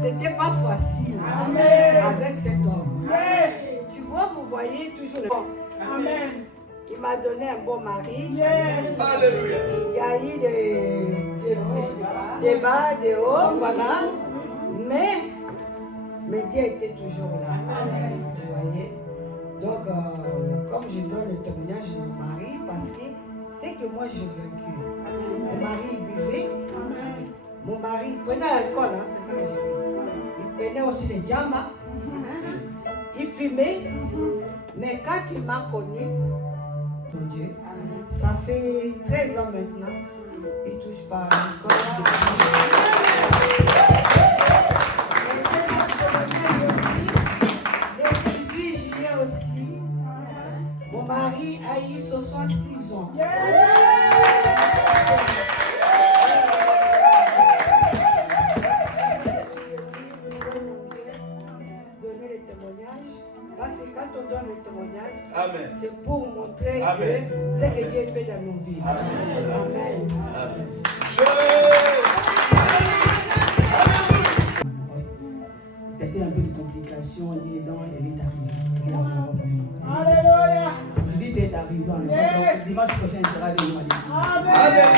C'était pas facile avec cet homme. Tu vois, vous voyez toujours le bon. Il m'a donné un bon mari. Il y a eu des bas, des hauts, voilà. Mais Dieu était toujours là. Vous voyez? Donc, comme je donne le témoignage de mon mari, parce que c'est que moi j'ai vécu. Mon mari buvait. Mon mari prenait l'alcool, hein, c'est ça que j'ai dit. Il prenait aussi les diamants. Il fumait. Mais quand il m'a connu, mon Dieu, ça fait 13 ans maintenant, il ne touche pas à l'alcool. Le 18 juillet aussi, mon mari a eu 66 ans. Parce que quand on donne le témoignage, c'est pour montrer que ce que Dieu fait dans nos vies. Amen. C'était un peu de complications, dedans, elle est arrivée. Alléluia. Je dis d'être arrivée en Europe. Donc dimanche prochain, il sera venu à l'église. Amen.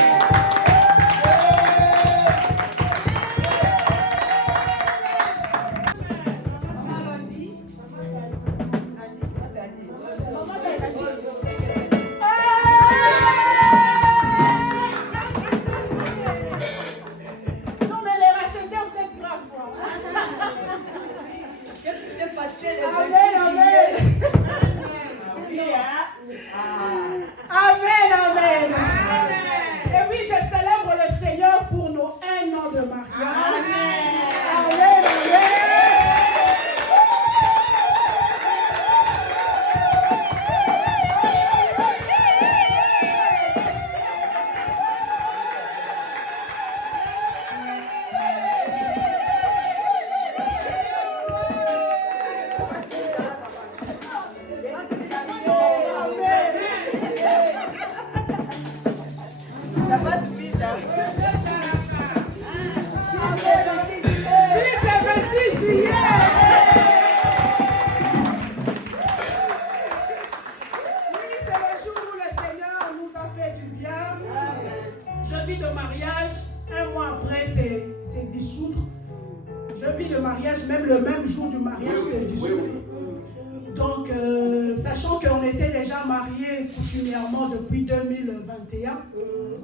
coutumièrement depuis 2021,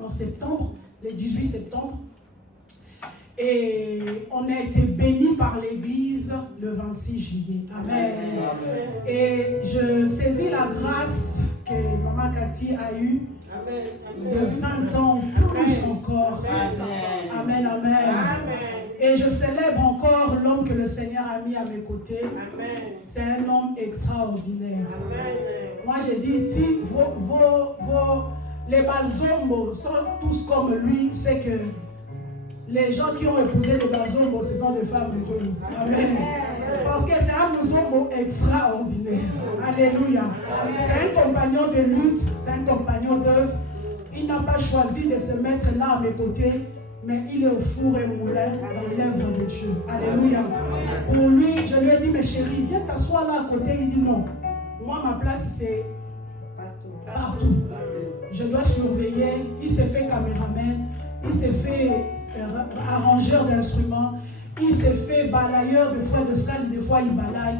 en septembre, le 18 septembre. Et on a été bénis par l'église le 26 juillet. Amen. Amen. Et je saisis la grâce que Maman Cathy a eue de 20 ans, plus encore. Amen, amen. Et je célèbre encore l'homme que le Seigneur a mis à mes côtés. C'est un homme extraordinaire. Moi, j'ai dit, les Bazombo sont tous comme lui. C'est que les gens qui ont épousé les Bazombo, ce sont des femmes heureuses. Amen. Parce que c'est un Bazombo extraordinaire. Alléluia. C'est un compagnon de lutte, c'est un compagnon d'œuvre. Il n'a pas choisi de se mettre là à mes côtés, mais il est au four et moulin dans l'œuvre de Dieu. Alléluia. Pour lui, je lui ai dit, mais chérie, viens t'asseoir là à côté. Il dit non. Moi, ma place, c'est partout. Je dois surveiller. Il s'est fait caméraman. Il s'est fait arrangeur d'instruments. Il s'est fait balayeur de fois de salle. Des fois, il balaye.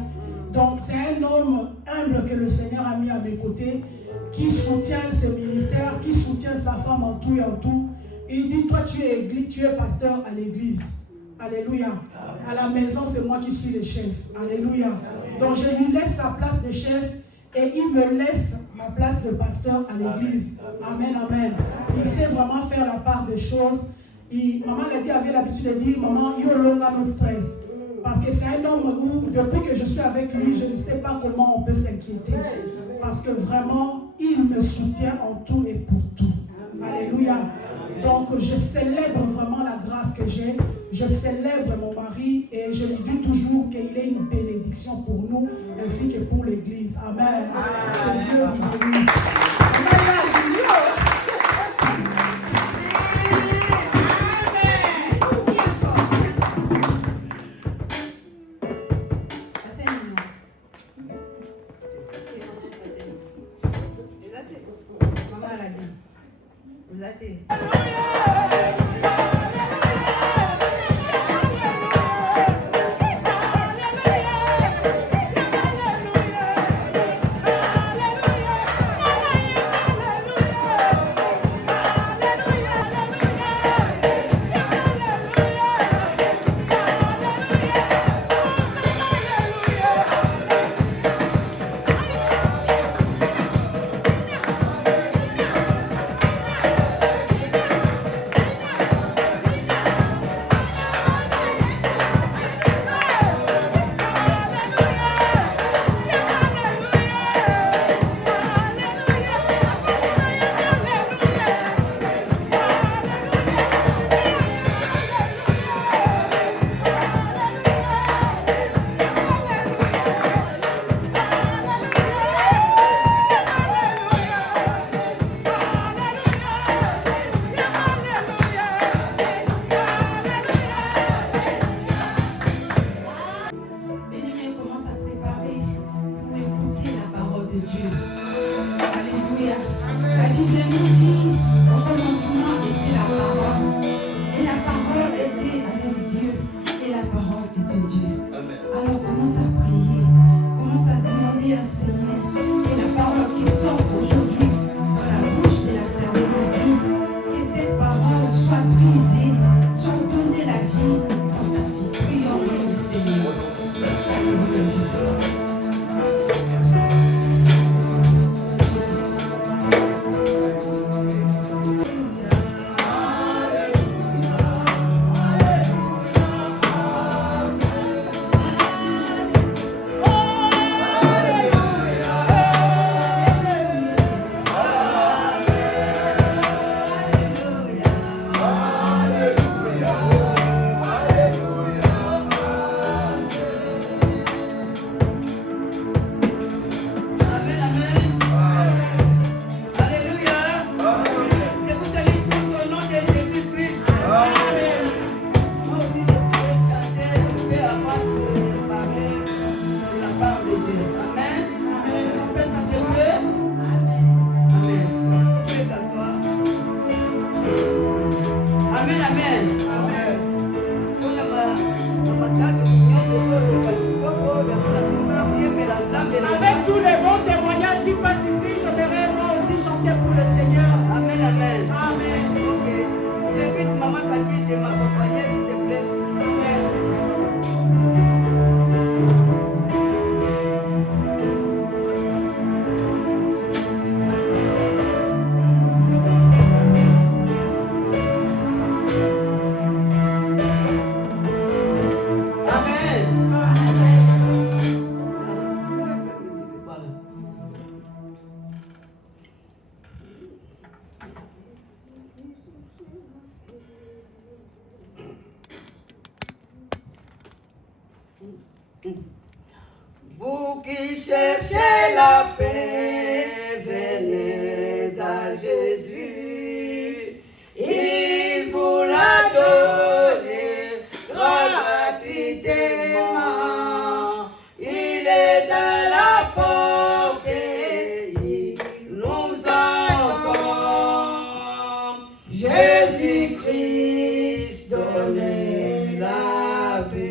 Donc, c'est un homme humble que le Seigneur a mis à mes côtés, qui soutient ses ministères, qui soutient sa femme en tout et en tout. Il dit, toi, tu es pasteur à l'église. Alléluia. À la maison, c'est moi qui suis le chef. Alléluia. Donc, je lui laisse sa place de chef et il me laisse ma place de pasteur à l'église. Amen, amen. Il sait vraiment faire la part des choses. Maman l'a dit, avait l'habitude de dire, maman, il y a no stress. Parce que c'est un homme où, depuis que je suis avec lui, je ne sais pas comment on peut s'inquiéter. Parce que vraiment, il me soutient en tout et pour tout. Alléluia. Donc, je célèbre vraiment la grâce que j'ai. Je célèbre mon mari et je lui dis toujours qu'il est une bénédiction pour nous ainsi que pour l'église. Amen. Que Dieu vous bénisse. Vous qui cherchez la paix, venez à Jésus. Il vous l'a donné gratuitement. Il est dans la porte et il nous entend. Jésus-Christ donnez la paix.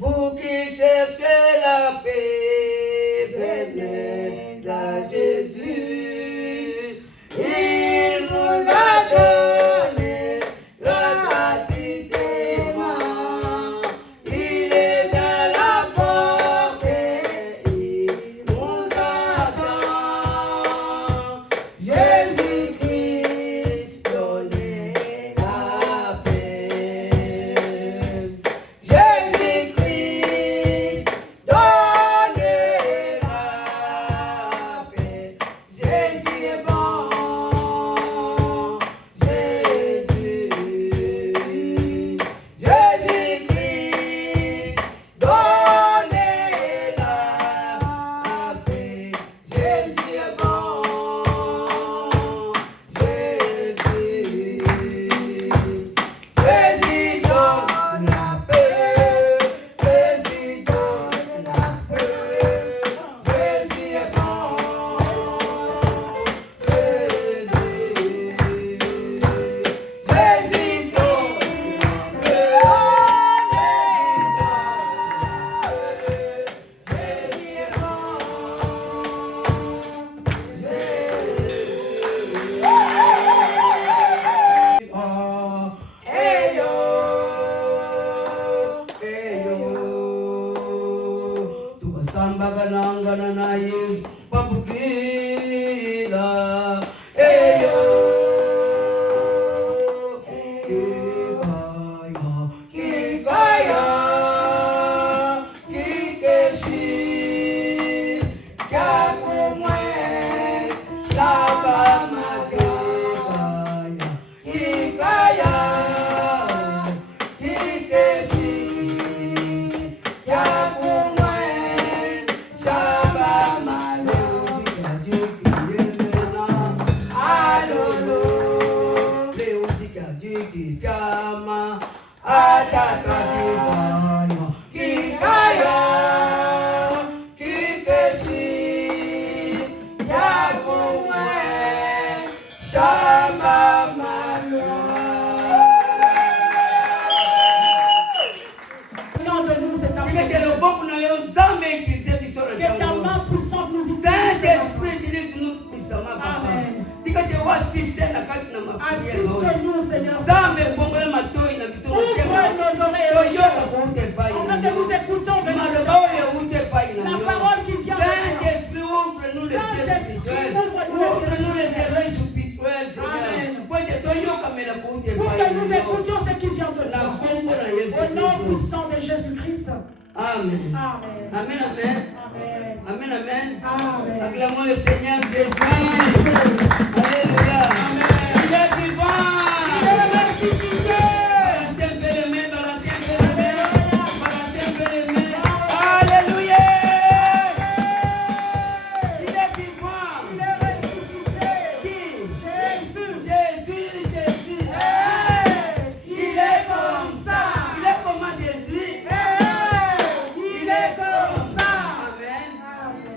Vous qui cherchez la paix, venez à Jésus. Il vous l'a donné gratuitement. Il est dans la porte et il nous attend. Jésus-Christ donnez la paix. Jésus-Christ donnez la paix. Jésus est bon. Jésus. Jésus-Christ donnez la paix. Jésus est bon. Jésus. Jésus donne la paix. Jésus donne la paix. Jésus est bon. Jésus donne la paix. Jésus est bon. Eyo, eyo, tukasamba balangana na Yesu babukila. Eyo, kikaya, kikeshi, kyakumwe, shaba makekaya, kikaya, kikeshi, kyakumwe, shaba malojika jikiyemena, alolo, leojika jikifyama, atakakikaya, kikaya, kikeshi, kyakumwe, shaba Chacun de nous, c'est ta Il est le bon pour nous, jamais utiliser puissant le Que ta main puissante nous utilise. Saint-Esprit, utilise-nous puissamment, papa. Amen. Tika te wa assiste na kati na Assiste-nous, Seigneur. Zambe fongole matoi na biso Ouvre nos oreilles. toyoka kuute pai Afin na que nous écoutons venir de maloba toi. oyo ute pai na La parole qui vient de toi. Saint-Esprit, ouvre-nous les yeux spirituels. Ouvre-nous les oreilles spirituelles, Seigneur. Amen. Pour que toyoka mela kuute Pour pai que na nous écoutions ce qui vient de na toi. kombo na Yesu Au nom Kristo. puissant de Jésus-Christ. Amen. Amen. Amen, amen. Amen. Amen, amen. Amen. Acclamons le Seigneur Jésus. Alléluia. Il est vivant. Balancez un peu les mains, balancez un peu les mains. Balancez un peu les mains. Alléluia. Il est vivant. Il est ressuscité. Qui? Jésus. Jésus, Jésus. Il est comme ça. Il est comment Jésus? Il est comme ça. Amen.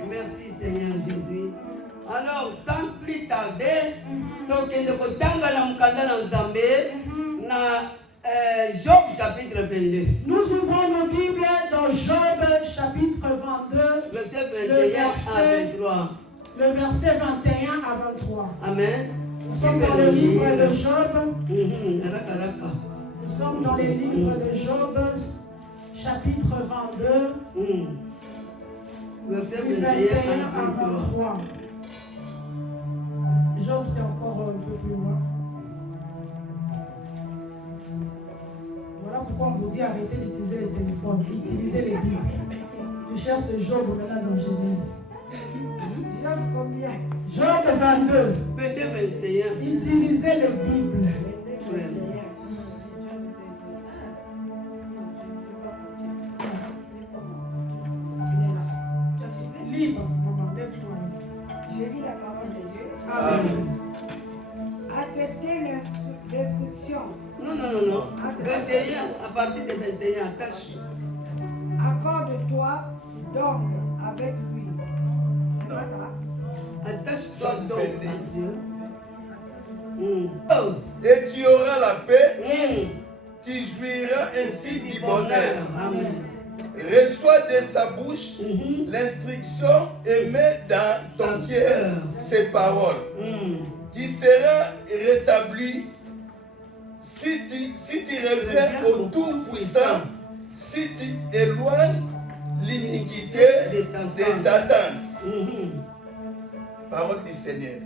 Merci Seigneur Jésus. Alors, sans plus tarder, tokende kotanga na mukanda na Nzambe na Job chapitre 22. Nous ouvrons nos Bibles dans Job chapitre 22, Verset 21 à 23. le verset 21 à 23. Amen. Nous sommes dans le livre de Job. Raka, raka. Nous sommes dans les livres de Job chapitre 22, Verset du 21 21 à à 23. 23. Job, c'est encore un peu plus loin. Voilà pourquoi on vous dit arrêtez d'utiliser les téléphones, utilisez les Bibles. Tu cherches Job maintenant dans Genèse. Job combien? Job 22. Verset 21. Utilisez les Bibles. Lis, maman, lève-toi. Je lis la parole de Dieu. Amen. Acceptez l'instruction. Non. 21, à partir de 21, attache. Accorde-toi donc avec lui. C'est pas ça? Attache-toi donc à Dieu. Et tu auras la paix, Yes. tu jouiras ainsi du bonheur. Amen. Reçois de sa bouche l'instruction et mets dans ton cœur ses paroles. Tu seras rétabli si tu reviens au Tout-Puissant, si tu éloignes l'iniquité de ta tente. Parole du Seigneur.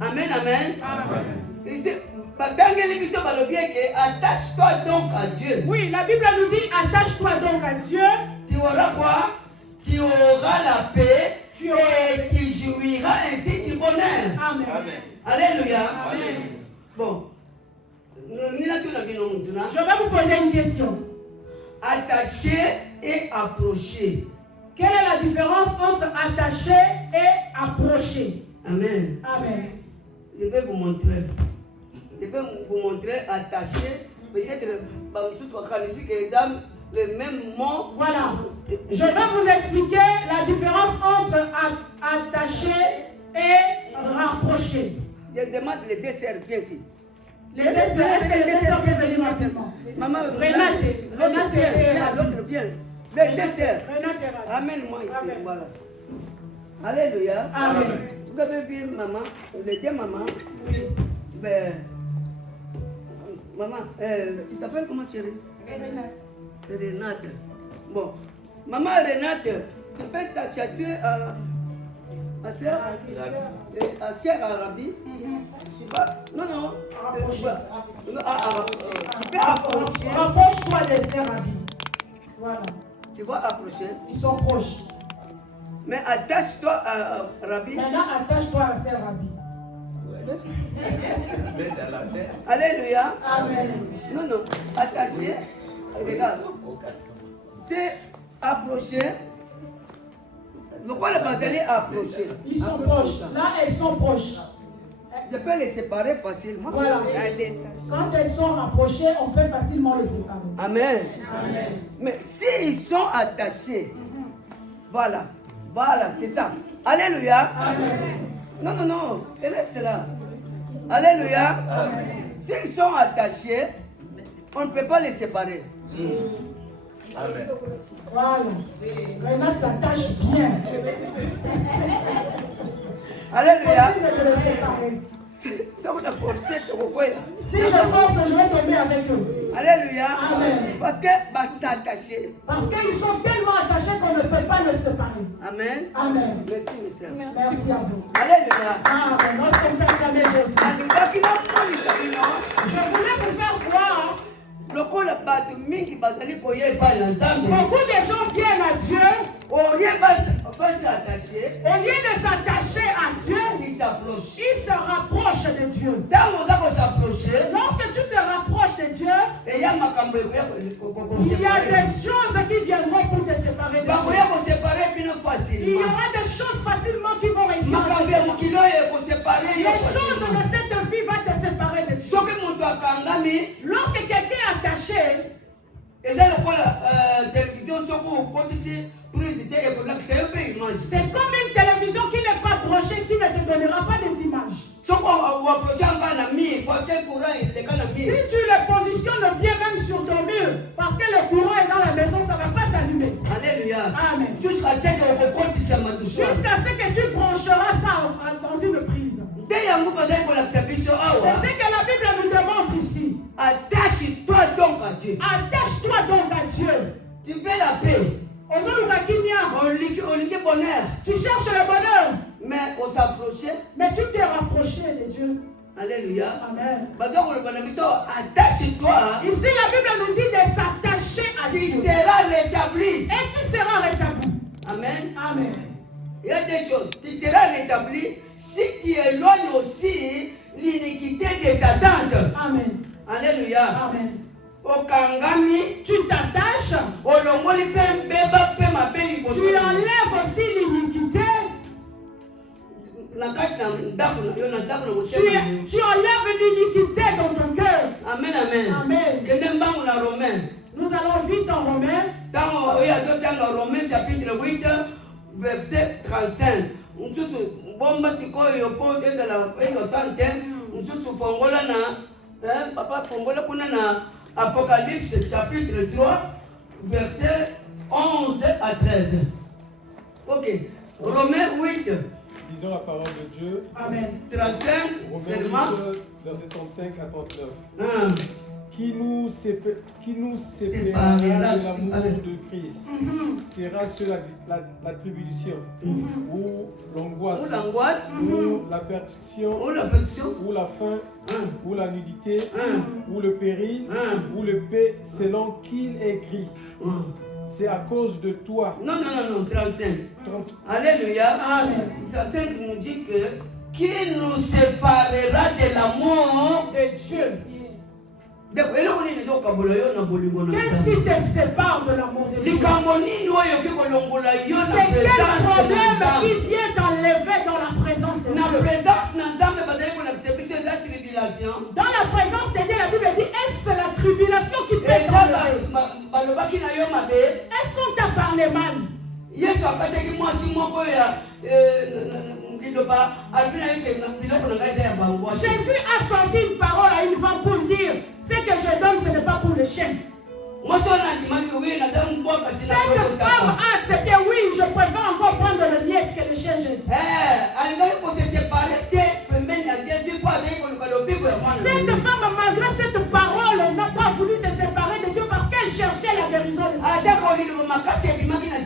Amen. Attache-toi donc à Dieu. Oui, la Bible nous dit attache-toi donc à Dieu. Tu auras quoi? Tu auras la paix et tu jouiras ainsi du bonheur. Amen. Amen. Alléluia. Amen. Bon. Je vais vous poser une question. Attacher et approcher. Quelle est la différence entre attacher et approcher? Amen. Amen. Je vais vous montrer. Attacher. Peut-être le même mot. Voilà. Je vais vous expliquer la différence entre attacher et rapprocher. Je demande les deux sœurs, viens ici. Les deux sœurs, est-ce que les deux sœurs peuvent venir rapidement? Maman, Renate et l'autre vient. Les deux sœurs. Renate et Rabi. Amène-moi ici. Amen. Voilà. Alléluia. Amen. Vous avez vu maman, les deux mamans. Ben, maman, tu t'appelles comment chérie? Renate. Bon, maman Renate, tu peux t'acheter à Sœur Arabi. Tu vas, non. Tu peux approcher. Rapproche-toi des sœurs Rabi. Voilà. Tu vas approcher. Ils sont proches. Mais attache-toi à Rabbi. Maintenant, attache-toi à la sœur Rabi. Mets dans la terre. Alléluia. Amen. Non. Attaché. Regarde. C'est approcher. Pourquoi le bataillon approcher? Ils sont proches. Là, elles sont proches. Je peux les séparer facilement. Voilà. Quand elles sont rapprochées, on peut facilement les séparer. Amen. Amen. Mais s'ils sont attachés, voilà, c'est ça. Alléluia. Amen. Non, reste là. Alléluia. S'ils sont attachés, on ne peut pas les séparer. Amen. Voilà. Renate s'attache bien. Alléluia. Possible de les séparer. Si je force, je vais tomber avec eux. Alléluia. Amen. Parce que s'attacher. Parce qu'ils sont tellement attachés qu'on ne peut pas les séparer. Amen. Amen. Merci, mes sœurs. Merci à vous. Alléluia. Amen. Lorsqu'on peut acclamer Jésus. Je voulais vous faire voir. Beaucoup de gens viennent à Dieu. Au lieu de s'attacher, à Dieu, ils s'approchent. ils se rapprochent de Dieu. Lorsque tu te rapproches de Dieu, il y a des choses qui viendront pour te séparer de Dieu. Il y aura des choses facilement qui vont réussir. Les choses de cette vie vont te séparer de Dieu. Lorsque quelqu'un est attaché, c'est comme une télévision qui n'est pas branchée, qui ne te donnera pas des images. Si tu le positionnes bien même sur ton mur, parce que le courant est dans la maison, ça ne va pas s'allumer. Alléluia. Amen. Jusqu'à ce que tu brancheras ça dans une prise. C'est ce que la Bible nous demande ici. Attache-toi donc à Dieu. Attache-toi donc à Dieu. Tu veux la paix. On dit bonheur. Tu cherches le bonheur. Mais on s'approchait. Mais tu t'es rapproché de Dieu. Alléluia. Amen. Attache-toi. Ici la Bible nous dit de s'attacher à Dieu. Tu seras rétabli. Et tu seras rétabli. Amen. Amen. Il y a des choses. Tu seras rétabli si tu éloignes aussi l'iniquité de ta tante. Amen. Alléluia. Amen. Okangami. Tu t'attaches. Tu Tu enlèves aussi l'iniquité. Tu enlèves l'iniquité dans ton cœur. Amen, amen. Amen. Nous allons vite en Romains. Dans Romains chapitre 8, verset 35. Papa fongola kuna na Apocalypse chapitre 3, verset 11 à 13. Ok. Romains 8. Disons la parole de Dieu. Amen. 35, Romains seulement. 8, verset 35 à 39. Hein. Qui nous séparera de l'amour de Christ sera sur la tribulation, ou l'angoisse, ou la perdition, ou la faim, ou la nudité, ou le péril, ou le paix, selon qu'il est écrit. C'est à cause de toi. Non, 35. 30. Alléluia. Amen. 35 nous dit que qui nous séparera de l'amour De Dieu. Qu'est-ce Qu'est-ce qui te sépare de l'amour de Dieu? C'est quel problème qui vient t'enlever dans la présence de Dieu? Dans la présence de Dieu, la Bible dit, est-ce la tribulation qui peut t'enlever? Est-ce qu'on t'a parlé mal? Jésus a sorti une parole à une femme pour dire, ce que je donne, ce n'est pas pour les chiens. Cette femme a accepté, oui, je préfère encore prendre le miette que le chien jette. Cette femme, malgré cette parole, n'a pas voulu se séparer de Dieu parce qu'elle cherchait la guérison de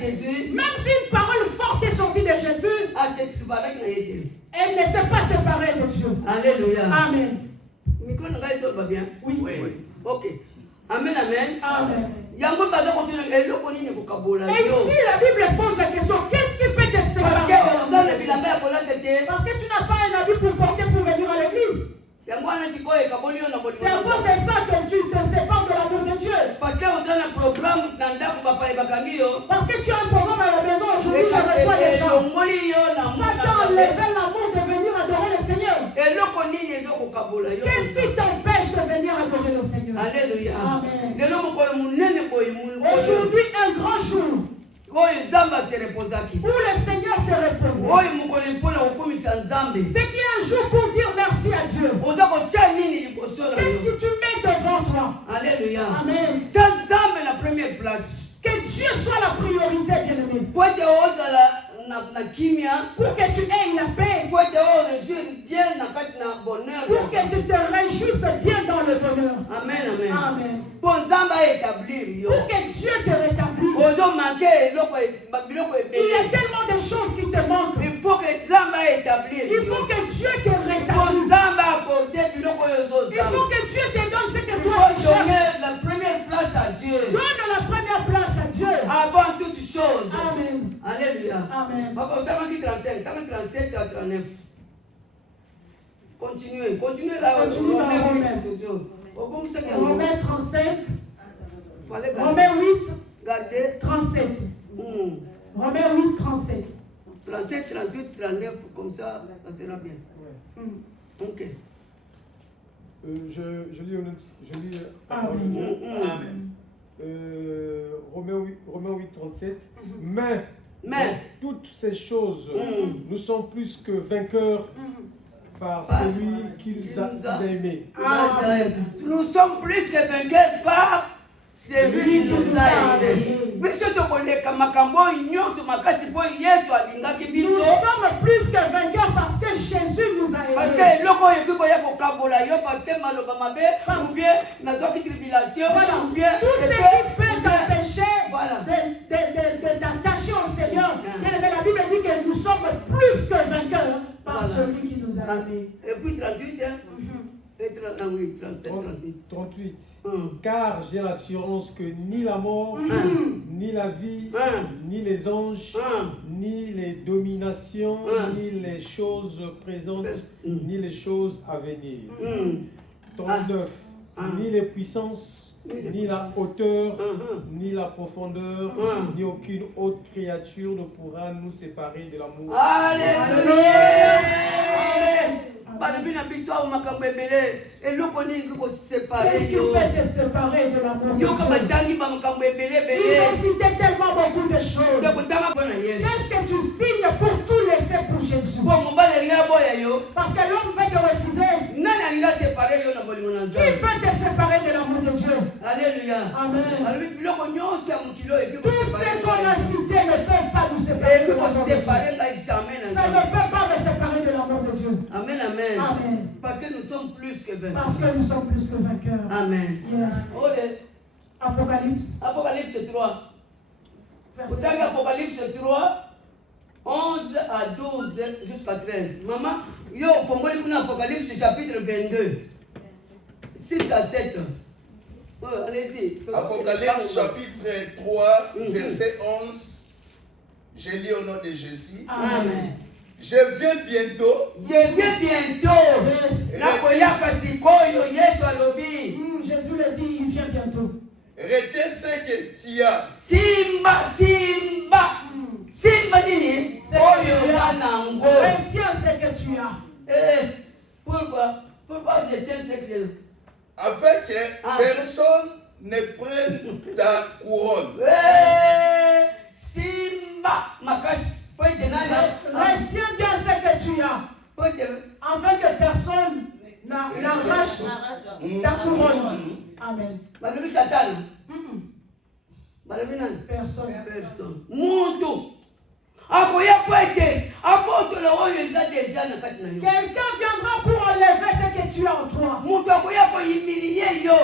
Jésus. Même si une parole forte est sortie de Jésus, elle ne s'est pas séparée de Dieu. Alléluia. Amen. Oui. Ok. Amen, amen. Amen. Et Et ici, la Bible pose la question, qu'est-ce qui peut te séparer? Parce que tu n'as pas un habit pour porter pour venir à l'église. C'est à cause de ça que tu te sépares de l'amour de Dieu. Parce que tu as un programme à la maison aujourd'hui, je reçois les gens. Ça t'a enlevé l'amour de venir adorer le Seigneur. Qu'est-ce qui t'empêche de venir adorer le Seigneur? Alléluia. Amen. Aujourd'hui, un grand jour où le Seigneur se repose. C'est qui est un jour pour dire merci à Dieu. Qu'est-ce que tu mets devant toi? Alléluia. Amen. La première place. Que Dieu soit la priorité, bien-aimé. Pour que tu aies la paix. Pour que tu te réjouisses bien dans le bonheur. Amen, amen. Amen. Pour que Dieu te rétablisse. Il y a tellement de choses qui te manquent. Il faut que Dieu te rétablisse. Il faut que Dieu te donne ce que toi tu cherches. La première place à Dieu. Donne la première place à Dieu. Avant toute chose. Amen. Alléluia. Amen. Papa, 37 à 39. Continuez là. Romains 35. Romains 8. Gardez. 37. Romains 8, 37. 37, 38, 39, comme ça sera bien. Ok. Je lis. Amen. Romains 8, 37. Mais toutes ces choses, nous sommes plus que vainqueurs par celui qui nous a aimés. Nous sommes plus que vainqueurs par celui qui nous a aimés. Nous sommes plus que vainqueurs parce que Jésus nous a aimés. Parce que tout ce qui peut t'empêcher de t'attacher au Seigneur. Mais la Bible dit que nous sommes plus que vainqueurs par celui qui nous a aimés. Et puis 38, et 38. Car j'ai l'assurance que ni la mort, ni la vie, ni les anges, ni les dominations, ni les choses présentes, ni les choses à venir. 39. Ni les puissances, ni la hauteur, ni la profondeur, ni aucune autre créature ne pourra nous séparer de l'amour. Alléluia. Qu'est-ce qui peut te séparer de l'amour de Dieu? Ils ont cité tellement beaucoup de choses. Qu'est-ce que tu signes pour tout laisser pour Jésus? Parce que l'homme veut te refuser. Qui veut te séparer de l'amour de Dieu? Alléluia. Amen. Tout ce qu'on a cité ne peut pas nous séparer de l'amour de Dieu. Ça ne peut pas me séparer de l'amour de Dieu. Amen, amen. Amen. Parce que nous sommes plus que vainqueurs. Parce que nous sommes plus que vainqueurs. Amen. Yes. Apocalypse. Apocalypse 3. Vous avez Apocalypse 3, 11 à 12 jusqu'à 13. Maman, yo, faut moi lire Apocalypse chapitre 22. 6 à 7. Oh, allez-y. Apocalypse chapitre 3, verset 11. Je lis au nom de Jésus. Amen. Je viens bientôt. Je viens bientôt. Jésus le dit, il vient bientôt. Retiens ce que tu as. Simba nini? Retiens ce que tu as. Pourquoi je tiens ce que je... Afin que personne ne prenne ta couronne. Simba makash. Retiens bien ce que tu as. Afin que personne n'arrache ta couronne. Amen. Personne. Quelqu'un viendra pour enlever ce que tu as en toi.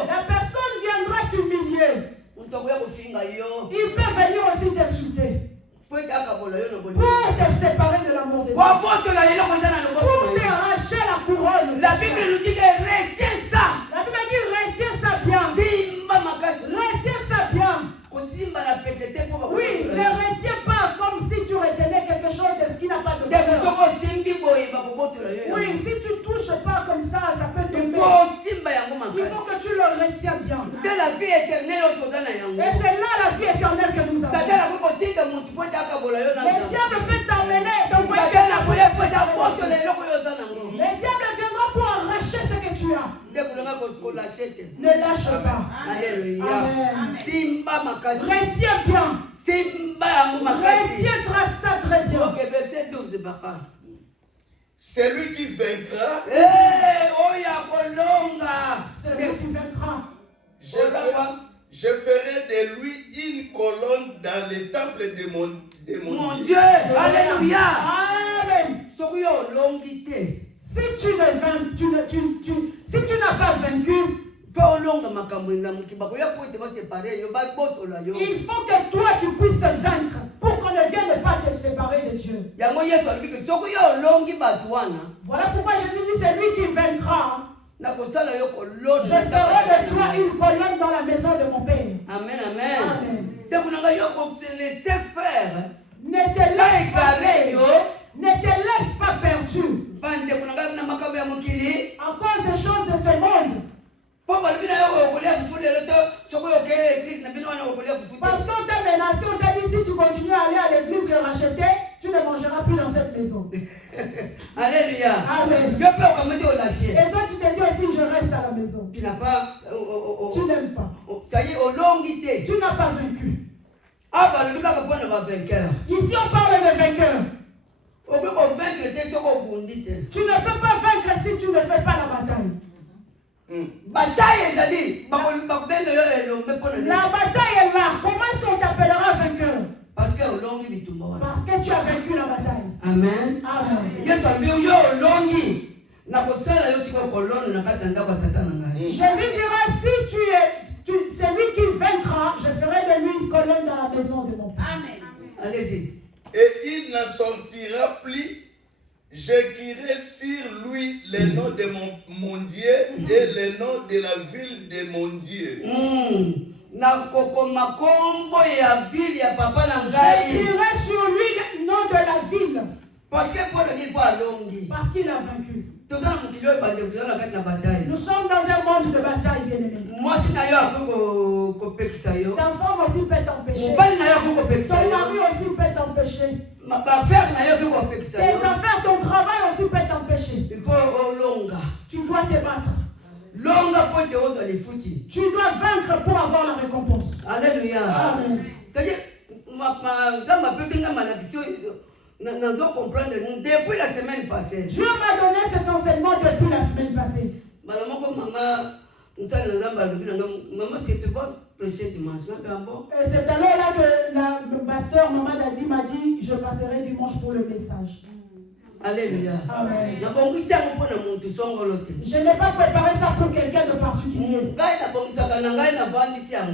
La personne viendra t'humilier. Il peut venir aussi t'insulter. Pour te séparer de l'amour de Dieu. Pour t'arracher la couronne. La Bible nous dit que retiens ça. La Bible dit retiens ça bien. Retiens ça bien. Oui, ne retiens pas comme si tu retenais quelque chose qui n'a pas de valeur. Oui, si tu touches pas comme ça, ça peut te tomber. Il faut que tu le retiens bien. De la vie éternelle, et c'est là la vie éternelle que nous avons. Le diable peut t'emmener et t'envoyer. Le diable viendra pour arracher ce que tu as. Ne lâche pas. Alléluia. Retiens bien. Retiens ça très bien. Ok, verset 12, papa. Celui qui vaincra, Celui qui vaincra. je ferai de lui une colonne dans le temple de mon Dieu. Alléluia. Amen. Si tu n'as pas vaincu, il faut que toi tu puisses vaincre pour qu'on ne vienne pas te séparer de Dieu. Voilà pourquoi Jésus dit c'est lui qui vaincra. Je ferai de toi une colonne dans la maison de mon Père. Amen, amen. Amen. Laissez faire. Ne te laisse pas perdu à cause des choses de ce monde. Parce qu'on t'a menacé, on t'a dit si tu continues à aller à l'église le racheter, tu ne mangeras plus dans cette maison. Alléluia. Amen. Et toi tu te dis aussi je reste à la maison. Tu n'as pas. Tu n'aimes pas. Ça y est, au long guité. Tu n'as pas vaincu. Ici on parle de vainqueur. Tu ne peux pas vaincre si tu ne fais pas la bataille. La bataille est là. Comment est-ce qu'on t'appellera vainqueur? Parce que tu as vaincu la bataille. Amen. Amen. Jésus dira si celui qui vaincra, je ferai de lui une colonne dans la maison de mon Père. Amen. Allez-y. Et il n'en sortira plus. J'écrirai sur lui le nom de mon Dieu et le nom de la ville de mon Dieu. J'écrirai sur lui le nom de la ville. Parce qu'il a vaincu. Nous sommes dans un monde de bataille, bien-aimé. Ta femme aussi peut t'empêcher. Ton mari aussi peut t'empêcher. Tes affaires, ton travail aussi peut t'empêcher. Il faut longa. Tu dois te battre. Longa pour te rendre les foutis. Tu dois vaincre pour avoir la récompense. Alléluia. Amen. C'est-à-dire, dans ma personne, dans ma question, nous devons comprendre depuis la semaine passée. Dieu m'a donné cet enseignement depuis la semaine passée. Maman, tu ne peux pas prêcher dimanche. Et c'est alors là que le pasteur Maman Dadi m'a dit, je passerai dimanche pour le message. Alléluia. Amen. Je Je n'ai pas préparé ça pour quelqu'un de particulier.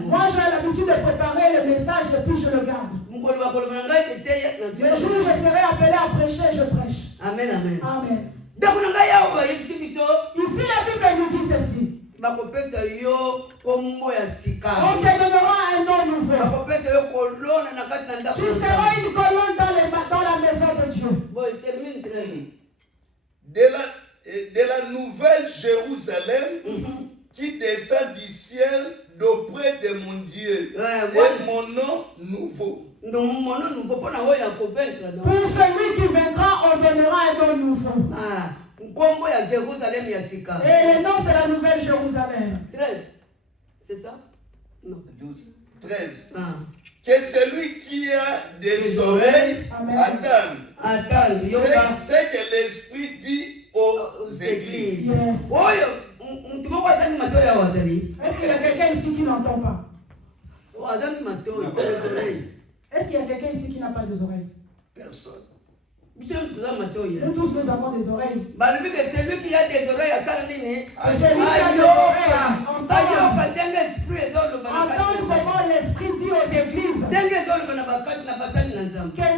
Moi, j'ai l'habitude de préparer le message et puis je le garde. Le jour où je serai appelé à prêcher, je prêche. Amen, amen. Amen. Ici, Ici, la Bible nous dit ceci. On te donnera un nom nouveau. Tu seras une colonne dans la maison de Dieu. Bon, il termine très vite. De la nouvelle Jérusalem qui descend du ciel d'auprès de mon Dieu et mon nom nouveau. Pour celui qui vaincra, on donnera un nom nouveau. Et le nom, c'est la nouvelle Jérusalem. 13. C'est ça? Non. 12. 13. Ah. Que celui qui a des oreilles attende. C'est que l'Esprit dit aux églises. Yes. Est-ce qu'il y a quelqu'un ici qui n'entend pas? Est-ce qu'il y a quelqu'un ici qui n'a pas des oreilles? Personne. Nous tous, nous avons des oreilles. C'est lui qui a des oreilles à ça, entendre comment l'Esprit dit aux églises.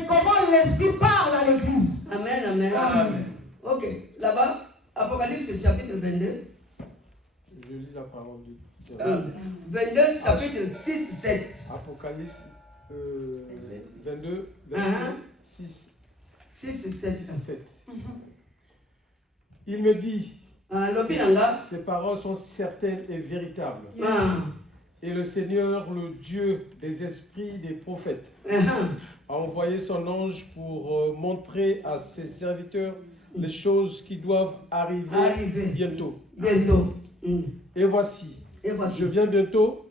Comment l'Esprit parle à l'église. Amen, amen. Amen. Ok, là-bas, Apocalypse chapitre 22. Je lis la parole du Dieu. 22, chapitre 6, 7. Apocalypse 22, 6. 6, 7. 7. Il me dit, ces paroles sont certaines et véritables. Et le Seigneur, le Dieu des esprits des prophètes, a envoyé son ange pour montrer à ses serviteurs les choses qui doivent arriver bientôt. Et voici, je viens bientôt.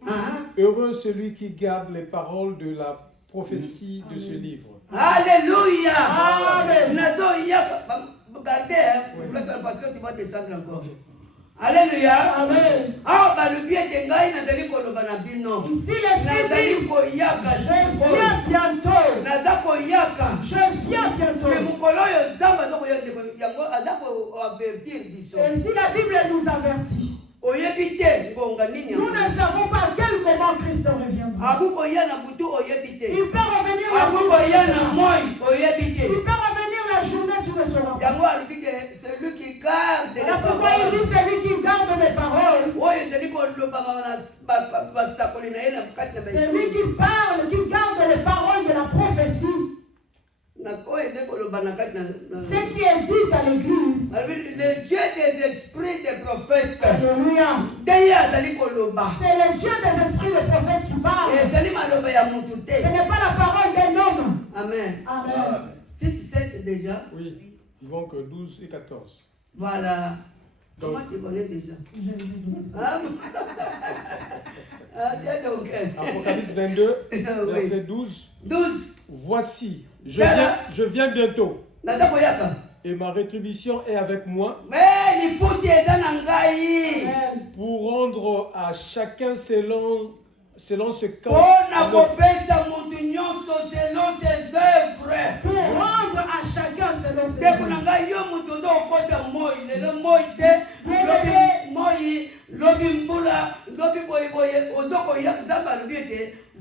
Heureux celui qui garde les paroles de la prophétie de ce livre. Alléluia. Amen. Parce que tu vas descendre encore. Alléluia. Amen. Ici, l'Esprit dit, je viens bientôt. Je viens bientôt. Et si la Bible nous avertit, nous ne savons pas à quel moment Christ reviendra. Il peut revenir la nuit. Il peut revenir la journée, tu ne sauras pas. Voilà pourquoi il dit celui qui garde mes paroles. Celui qui parle, qui garde les paroles de la prophétie. Ce qui est dit à l'église. Le Dieu des esprits des prophètes. Alléluia. C'est le Dieu des esprits des prophètes qui parle. Ce n'est pas la parole d'un homme. Amen. Amen. 6, 7 déjà. Oui, donc 12 et 14. Voilà. Comment tu connais déjà? Je les ai donné ça. Tiens donc. Apocalypse 22, verset 12. 12. Voici, je viens bientôt. Et ma rétribution est avec moi pour rendre à chacun selon ce camp. Pour Rendre à chacun selon ses œuvres.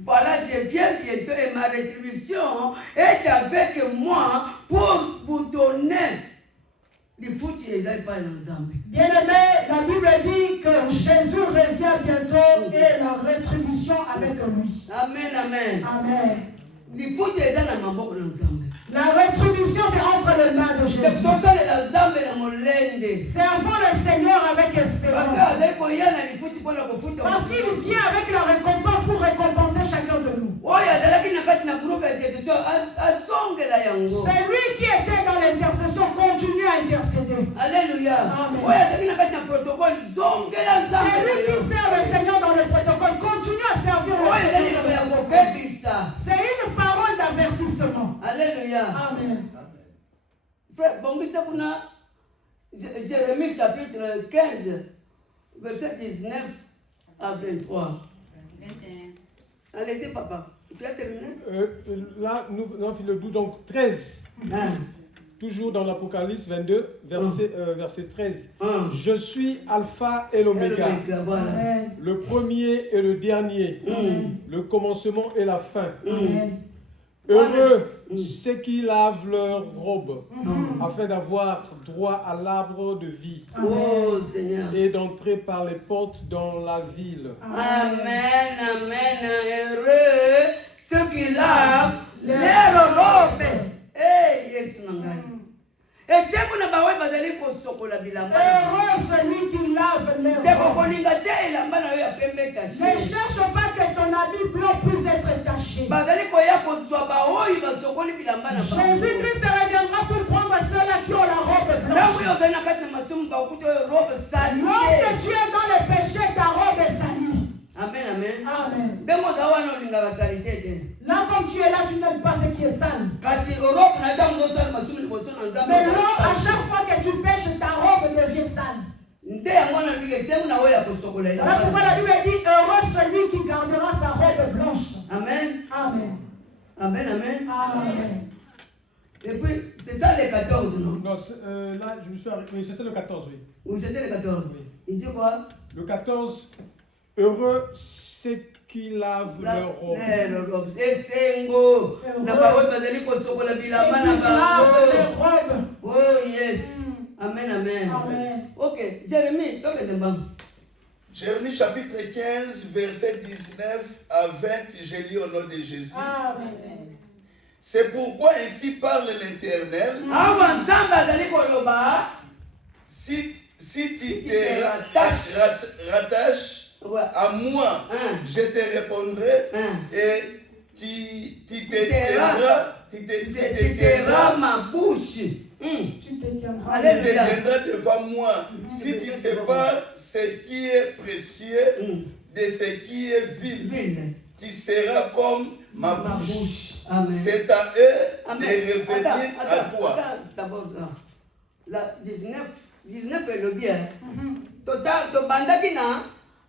Voilà, je viens bientôt et ma rétribution est avec moi pour vous donner. Bien-aimé, la Bible dit que Jésus revient bientôt et la rétribution avec lui. Amen, amen. Amen. La rétribution, c'est entre les mains de Jésus. Servons le Seigneur avec espérance. Parce qu'il vient avec la récompense pour récompenser chacun de nous. Celui qui était dans l'intercession continue à intercéder. Alléluia. Alléluia. Amen. Frère, bon, mais ça qu'on a Jérémie chapitre 15, verset 19 à 23. Allez-y, papa. Tu as terminé? Là, nous avons fait le bout, donc 13. Toujours dans l'Apocalypse 22, verset 13. Je suis Alpha et l'Oméga, Voilà. le premier et le dernier, le commencement et la fin. Heureux ceux qui lavent leurs robes, afin d'avoir droit à l'arbre de vie Oh Seigneur. et d'entrer par les portes dans la ville. Amen, amen. Heureux ceux qui lavent leurs robes. Eh, Yesu nangai. Et c'est qu'on a baoué bazali ko sokola bilamba. Heureux celui qui lave les Te robes. kokolinga te elamba na yo ya pembe Ne taché. cherche pas que ton habit blanc puisse être taché. Bazali koya kozwa baoyi basokoli bilamba na bango. Jésus-Christ reviendra pour prendre ceux-là qui ont la robe Na blanche. huyo bena kati na masumu bakuta robe sali. Lorsque tu es dans le péché, ta robe est salie. Amen, amen. Amen. Bengo zawana olinga basali te. Là, comme tu es là, tu n'aimes pas ce qui est sale. Kasi Europe na damu ndo sali masumu liboso na nzambe. Mais là, à chaque fois que tu pêches, ta robe devient sale. Nde yango na bige semu na weya kosokola Voilà pourquoi la Bible dit heureux celui qui gardera sa robe blanche. Amen. Amen. Amen, amen. Amen. Et puis, c'est ça les 14, non? Non, là, je me suis arrêté. Oui, c'était le 14, oui. Oui, c'était les 14. Oui. Il dit quoi? Le 14, heureux ceux qui lavent leurs robes. Et c'est ngo. Na parole bazali kosokola Et bilamba qui na lave bango. les robes. Oh yes. Amen, amen. Amen. Ok, Jérémie, toi que t'es Jérémie chapitre 15, verset 19 à 20, j'ai lu au nom de Jésus. Amen. C'est pourquoi ainsi parle l'Éternel. Awa nzambe azali koloba. Si tu te rattaches à moi, je te répondrai et tu te seras ma bouche. Tu te tiendras. Tu te tiendras devant moi. Si tu sépares ce qui est précieux de ce qui est vil, tu seras comme ma bouche. C'est à eux de revenir à toi. D'abord, la 19 est le bien. Total,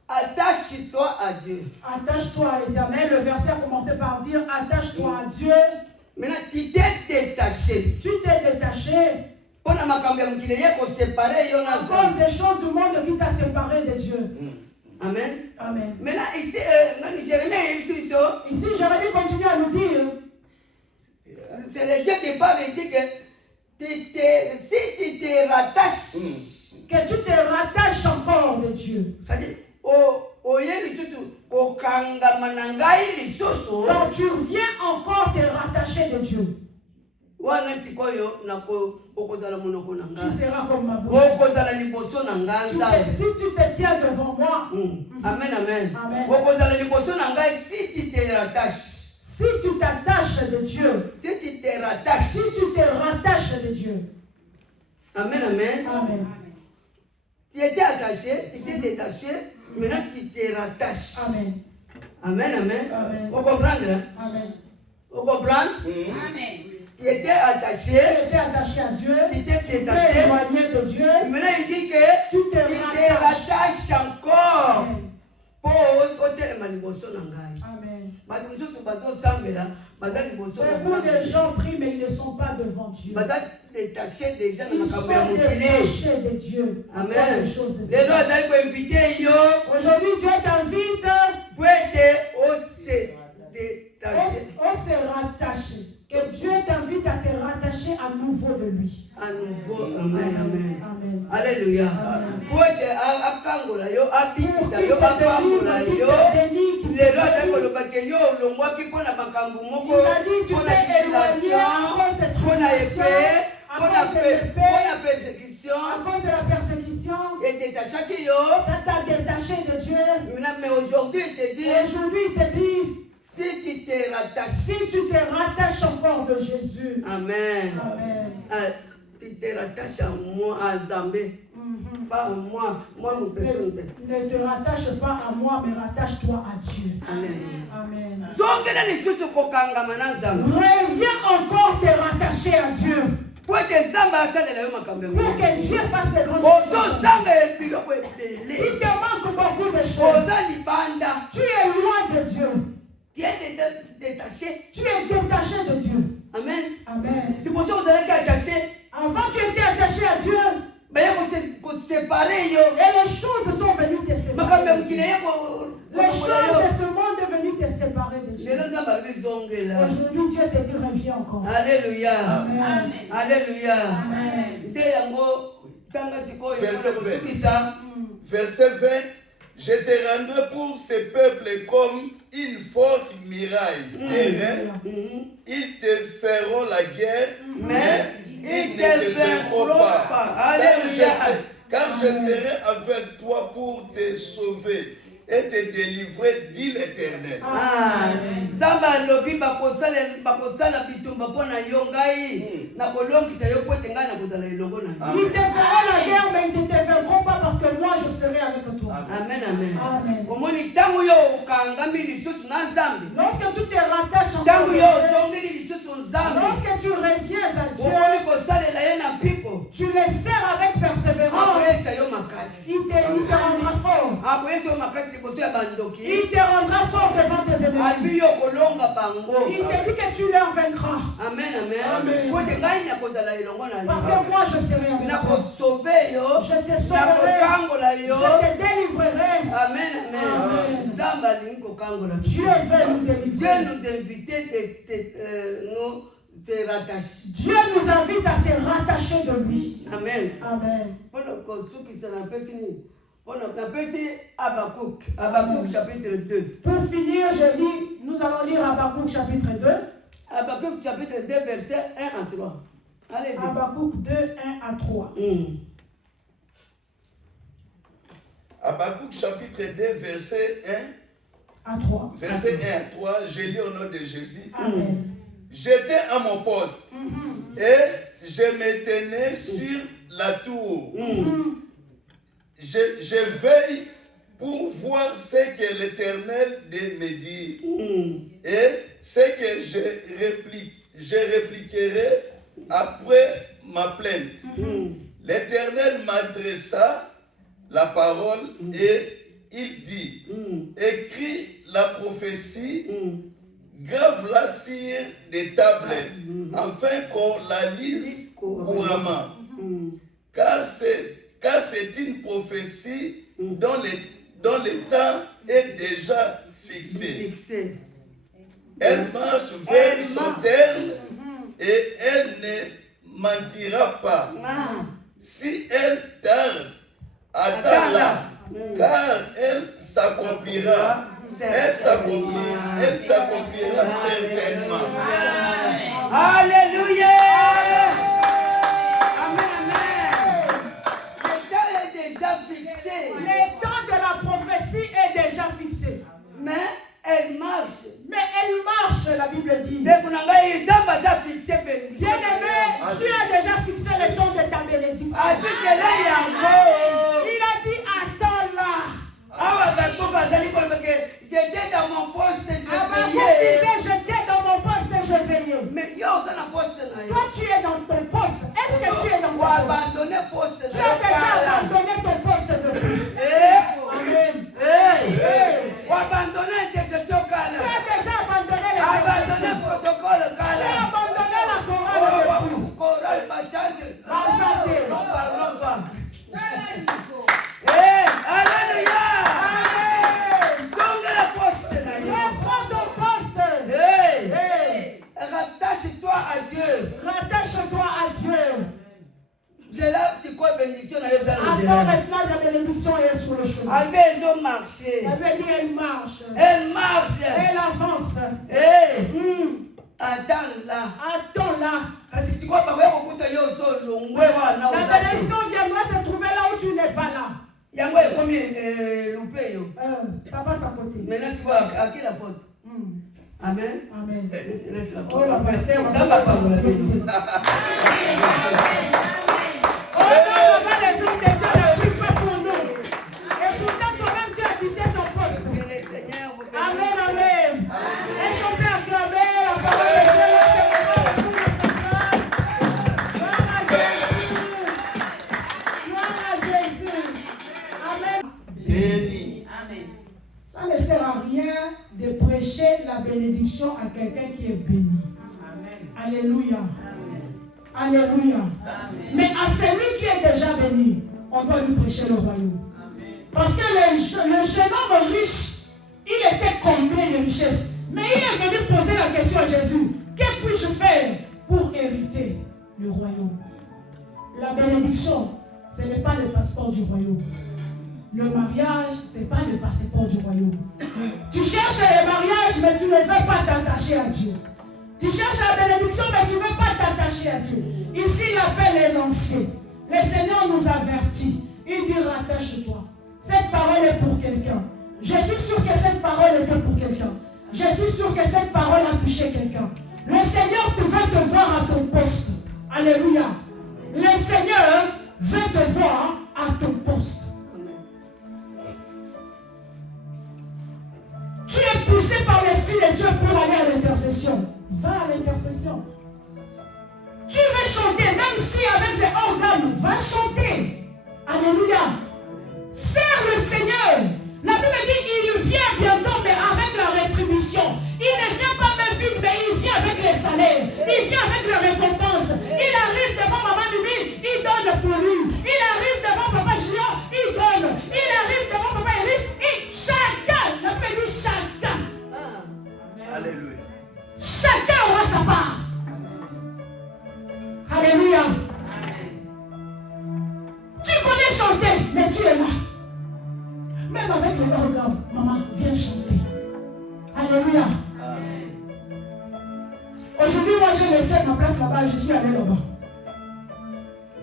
attache-toi à Dieu. Attache-toi à l'Éternel. Le verset a commencé par dire attache-toi à Dieu. Maintenant, tu t'es détaché. Tu t'es détaché On a ma campagne qui est séparé. à cause des choses du monde qui t'a séparé de Dieu. Amen. Amen. Maintenant, ici, Jérémie, Ici, Jérémie continue à nous dire c'est le Dieu qui parle et dit que si tu te rattaches, que tu te rattaches encore de Dieu. c'est-à-dire, Donc tu viens encore te rattacher de Dieu. Tu seras comme ma bouche. Si tu te tiens devant moi, Amen, amen. Amen. Si tu te rattaches, si tu t'attaches de Dieu, si tu te rattaches, si tu te rattaches de Dieu, amen, amen. Amen. Tu étais attaché, tu t'es détaché, maintenant tu te rattaches. Amen. Amen, amen. Amen. Vous comprenez? Amen. Vous comprenez? Amen. Tu étais attaché, Tu étais attaché à Dieu, tu t'es tu t'es détaché. éloigné de Dieu, Maintenant il dit que tu te rattaches encore. Amen. Pour otelema liboso na ngai. Amen. Bato mosusu bazosambela baza liboso na Beaucoup de ngai. gens prient, mais ils ne sont pas devant Dieu. Baza détaché déjà na Ils makambo sont ya mokili. détachés de Dieu. Amen. Encore des choses de ce Lelo genre. azali koinvite yo Aujourd'hui, Dieu t'invite po ete ose détaché on se rattache. Que Dieu t'invite à te rattacher à nouveau de lui. à nouveau. Amen, amen. Amen. Alléluia. Amen. Po ete akangola yo, abikisa Qu'il yo, te apambola délivre, qu'il yo. te bénit, qu'il te Lelo azali bénit. koloba ke yo olongwaki mpo na makambo Il moko, a dit, tu mpo na t'es éloigné à cause de tribulation, mpo na tribulation, épée, à mpo cause de l'épée, na persécution. à cause de la persécution. Edetachaki yo. Ça t'a détaché de Dieu. Mais aujourd'hui, il te dit, Aujourd'hui, il te dit, si tu te rattaches, si tu te rattaches encore de Jésus. Amen. Amen. Tu te rattaches à moi, à Zambé. Pas à moi, mon personne. Ne te rattache pas à moi, mais rattache-toi à Dieu. Amen. Amen. Zongela lisusu kokangama na Nzambe. Reviens encore te rattacher Pour que Dieu fasse des grandes choses. Il te manque beaucoup de choses. Tu es loin de Dieu. Tu es détaché de Dieu. Amen. Amen. Avant, tu étais attaché à Dieu. Et les choses sont venues te séparer. Les choses de ce monde sont venues te séparer de Dieu. Aujourd'hui, Dieu te dit reviens encore. Alléluia. Amen. Alléluia. Amen. Verset 20. Je te rendrai pour ces peuples comme une forte muraille terrestre. Ils te feront la guerre, mais ils ne te vaincront pas. Car je serai avec toi pour te sauver et te délivrer, dit l'Éternel. Ils te feront la guerre, mais ils ne te vaincront pas parce que moi je serai avec toi. Amen, amen. Amen. Lorsque tu te rattaches en Dieu, lorsque tu reviens à Dieu, tu les sers avec persévérance. Il te rendra fort. Il te rendra fort devant tes ennemis. Il te dit que tu leur vaincras. Amen, amen. Parce que moi je serai avec toi. Je te sauverai. Je te délivrerai. Amen, amen. Dieu veut nous délivrer. Dieu nous invite de rattacher. Dieu nous invite à se rattacher de lui. Amen. Amen. Habakkuk chapitre 2. Pour finir, nous allons lire Habakkuk chapitre 2. Habakkuk chapitre 2, verset 1 à 3. Allez-y. Habakkuk 2, 1 à 3. Habakkuk chapitre 2, verset 1 à 3. Verset 1 à 3, je lis au nom de Jésus. Amen. J'étais à mon poste et je me tenais sur la tour. Je veille pour voir ce que l'Éternel me dit et ce que je répliquerai après ma plainte. L'Éternel m'adressa la parole et il dit, écris la prophétie, grave-la sur des tablettes, afin qu'on la lise couramment. Car c'est une prophétie dont le temps est déjà fixé. Elle marche vers son terme et elle ne mentira pas. Si elle tarde, attends-la, car elle s'accomplira. Elle s'accomplira certainement. Alléluia. Amen, amen. Le temps est déjà fixé. Le temps de la prophétie est déjà fixé. Mais elle marche. Mais elle marche, la Bible dit. Bien-aimé, tu as déjà fixé le temps de ta bénédiction. Il a dit, attends-la. J'étais dans mon poste, je veillais. J'étais dans mon poste et je veillais. Mais toi, tu es dans ton poste. Est-ce que tu es dans ton poste? Tu as déjà abandonné ton poste depuis. Amen. Tu as déjà abandonné les protocole. Tu as abandonné la chorale. N'en parlons pas. Alléluia. Rattache-toi à Dieu. Rattache-toi à Dieu. C'est quoi la bénédiction? Attends maintenant la bénédiction est sur le chemin. Elle marche. Elle marche. Elle marche. Elle avance. Attends-la. Attends-la. La bénédiction viendra te trouver là où tu n'es pas là. Ça passe à côté. Maintenant, tu vois à qui la faute? Amen. Amen. Laisse la Oh, la pasteur. Amen, amen. Est-ce qu'on peut acclamer la parole de Dieu? Alléluia. Alléluia. Mais à celui qui est déjà béni, on doit lui prêcher le royaume. Parce que le jeune homme riche, il était comblé de richesses. Mais il est venu poser la question à Jésus. Que puis-je faire pour hériter le royaume? La bénédiction, ce n'est pas le passeport du royaume. Le mariage, ce n'est pas le passeport du royaume. Tu cherches le mariage, mais tu ne veux pas t'attacher à Dieu. Tu cherches la bénédiction, mais tu ne veux pas t'attacher à Dieu. Ici, l'appel est lancé. Le Seigneur nous avertit. Il dit, rattache-toi. Cette parole est pour quelqu'un. Je suis sûr que cette parole était pour quelqu'un. Je suis sûr que cette parole a touché quelqu'un. Le Seigneur te veut te voir à ton poste. Alléluia. Le Seigneur veut te voir à ton poste. Tu es poussé par l'Esprit de Dieu pour aller à l'intercession. Va à l'intercession. Tu veux chanter, même si avec les organes, va chanter. Alléluia. Sers le Seigneur. La Bible dit, il vient bientôt, mais avec la rétribution. Il ne vient pas même vite, mais il vient avec les salaires. Il vient avec la récompense. Il arrive devant Maman Bibi, il donne pour lui. Il arrive devant Papa Julien, il donne. Il arrive devant Papa Eric, et chacun, la Bible dit chacun. Alléluia. Chacun aura sa part. Alléluia. Tu connais chanter, mais tu es là. Même avec les organes, maman, viens chanter. Alléluia. Aujourd'hui, moi, j'ai laissé ma place là-bas, je suis allé là-bas.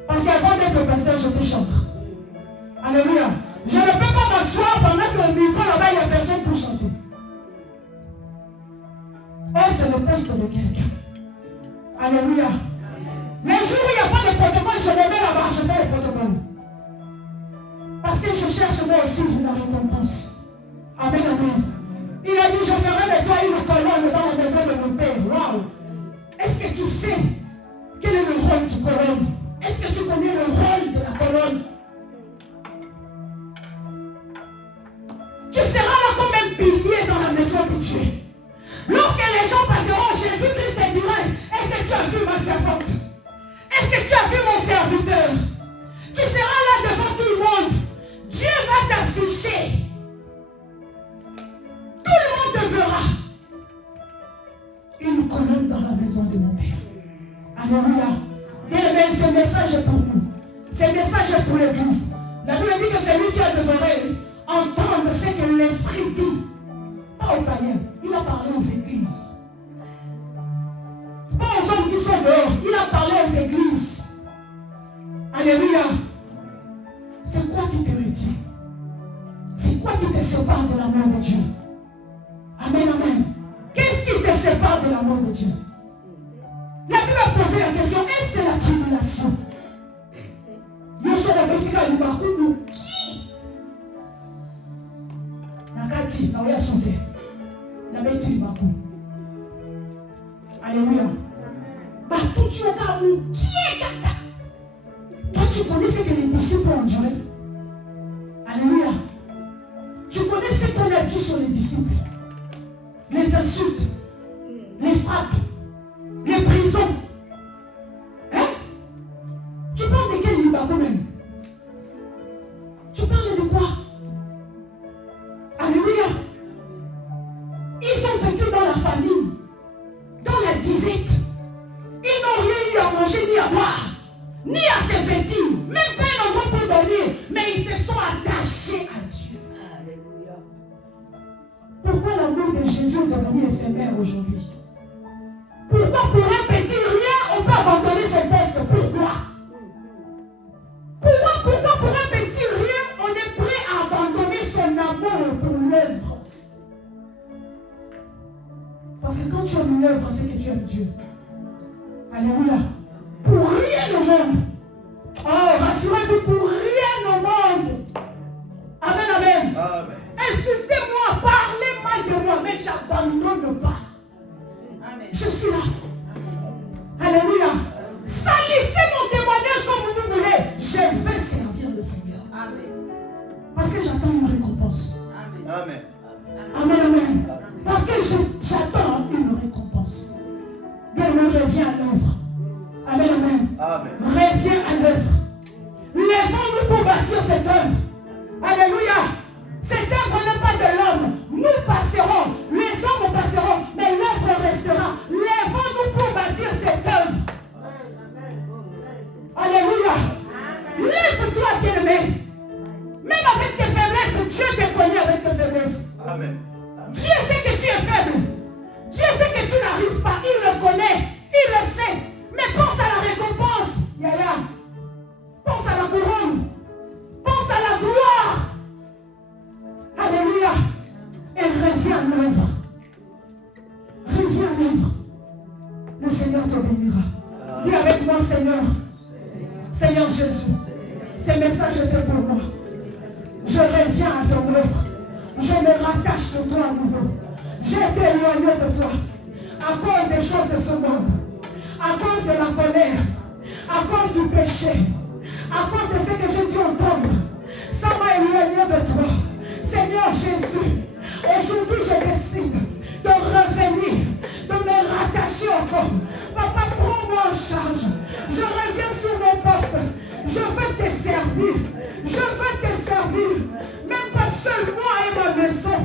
Parce qu'avant d'être pasteur, je te chante. Alléluia. Je ne peux pas m'asseoir pendant que le micro là-bas, il n'y a personne pour chanter. Oh, c'est le poste de quelqu'un. Alléluia. Les jours où il n'y a pas de protocole, je me mets là-bas, je fais le protocole. Parce que je cherche moi aussi la récompense. Amen, amen. Il a dit, je ferai de toi une colonne dans la maison de mon père. Waouh. Est-ce que tu sais quel est le rôle du colonne? Est-ce que tu connais le rôle de la colonne? Tu seras là comme un pilier dans la maison de Dieu. Lorsque les gens passeront, Jésus-Christ te dira, est-ce que tu as vu ma servante? Est-ce que tu as vu mon serviteur? Tu seras là devant tout le monde. Dieu va t'afficher. Tout le monde te verra. Une colonne dans la maison de mon Père. Alléluia. Bien aimé, ce message est pour nous. Ce message est pour l'Église. La Bible dit que celui qui a des oreilles entende ce que l'Esprit dit. Pas aux païens. Il a parlé aux églises. Pas aux hommes qui sont dehors. Il a parlé aux églises. Alléluia. C'est quoi qui te retient? C'est quoi qui te sépare de l'amour de Dieu? Amen, amen. Qu'est-ce qui te sépare de l'amour de Dieu? La Bible a posé la question, est-ce que c'est la tribulation? Yoso Robetika Lubakubu. Qui? Nakati, na oya sonte. Na beti Lubakubu. Alléluia. Batou tu oka ou qui est kaka? Toi, tu connais ce que les disciples ont enduré. Alléluia. Tu connais ce qu'on a dit sur les disciples. Les insultes, les frappes, les prisons. Hein? Tu parles de quel libago même? Tu parles de quoi? Alléluia. Ils ont vécu dans la famine, dans la disette. Ils n'ont rien eu à manger ni à boire, ni à se vêtir, même pas un endroit pour dormir, mais ils se sont attachés à Dieu. Alléluia. Pourquoi l'amour de Jésus est devenu éphémère aujourd'hui? Pourquoi pour un petit rien on peut abandonner son poste? Pourquoi pour un petit rien on est prêt à abandonner son amour pour l'œuvre? Parce que quand tu aimes l'œuvre, c'est que tu aimes Dieu. Alléluia. Pour rien au monde. Oh, rassurez-vous, pour rien au monde. Amen, amen. Amen. Insultez-moi, parlez mal de moi, mais j'abandonne pas. Amen. Je suis là. Amen. Alléluia. Salissez mon témoignage comme vous voulez. Je vais servir le Seigneur. Amen. Parce que j'attends une récompense. Amen. Amen, amen. Parce que j'attends une récompense. Bien, reviens à l'œuvre. Amen, amen. Amen. Reviens à l'œuvre. Lèvons-nous pour bâtir cette œuvre. Alléluia. Cette œuvre n'est pas de l'homme. Nous passerons. Les hommes passeront. Mais l'œuvre restera. Lèvons-nous pour bâtir cette œuvre. Alléluia. Lève-toi, bien-aimé. Même avec tes faiblesses, Dieu te connaît avec tes faiblesses. Amen. Dieu sait que tu es faible. Dieu sait que tu n'arrives pas. Il le connaît. Il le sait. Mais pense à la récompense. Yaya. Pense à la couronne. Pense à la gloire. Alléluia. Et reviens à l'œuvre. Reviens à l'œuvre. Le Seigneur te bénira. Dis avec moi, Seigneur. Seigneur Jésus. Ces messages étaient pour moi. Je reviens à ton œuvre. Je me rattache de toi à nouveau. J'ai été éloigné de toi à cause des choses de ce monde, à cause de la colère, à cause du péché, à cause de ce que j'ai dû entendre. Ça m'a éloigné de toi. Seigneur Jésus, aujourd'hui je décide de revenir, de me rattacher encore. Papa, prends-moi en charge. Je reviens sur mon poste. Je veux te servir. Je veux te servir. Même pas seul moi et ma maison.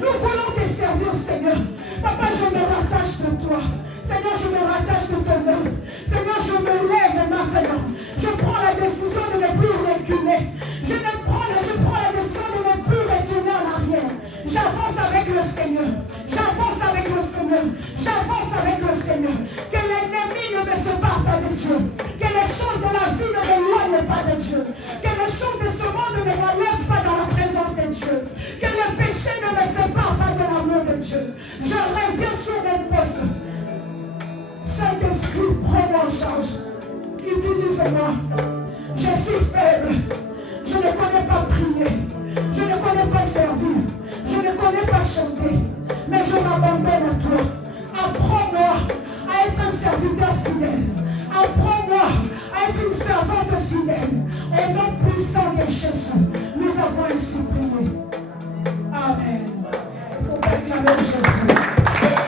Nous voulons te servir, Seigneur. Papa, je me rattache de toi. Seigneur, je me rattache de ton œuvre. Seigneur, je me lève maintenant. Je prends la décision de ne plus reculer. Je prends la décision de ne plus retourner en arrière. J'avance avec le Seigneur. J'avance avec le Seigneur. J'avance avec le Seigneur. Que l'ennemi ne me sépare pas de Dieu. Que les choses de la vie ne m'éloignent pas de Dieu. Que les choses de ce monde ne m'enlèvent pas dans la présence de Dieu. Que le péché ne me sépare pas de l'amour de Dieu. Je reviens sur mon poste. Saint-Esprit, prends-moi en charge. Utilise-moi. Je suis faible. Je ne connais pas prier. Je ne connais pas servir. Je ne connais pas chanter. Mais je m'abandonne à toi. Apprends-moi à être un serviteur fidèle. Apprends-moi à être une servante fidèle. Au nom puissant de Jésus, nous avons ainsi prié. Amen. Est-ce qu'on peut acclamer Jésus?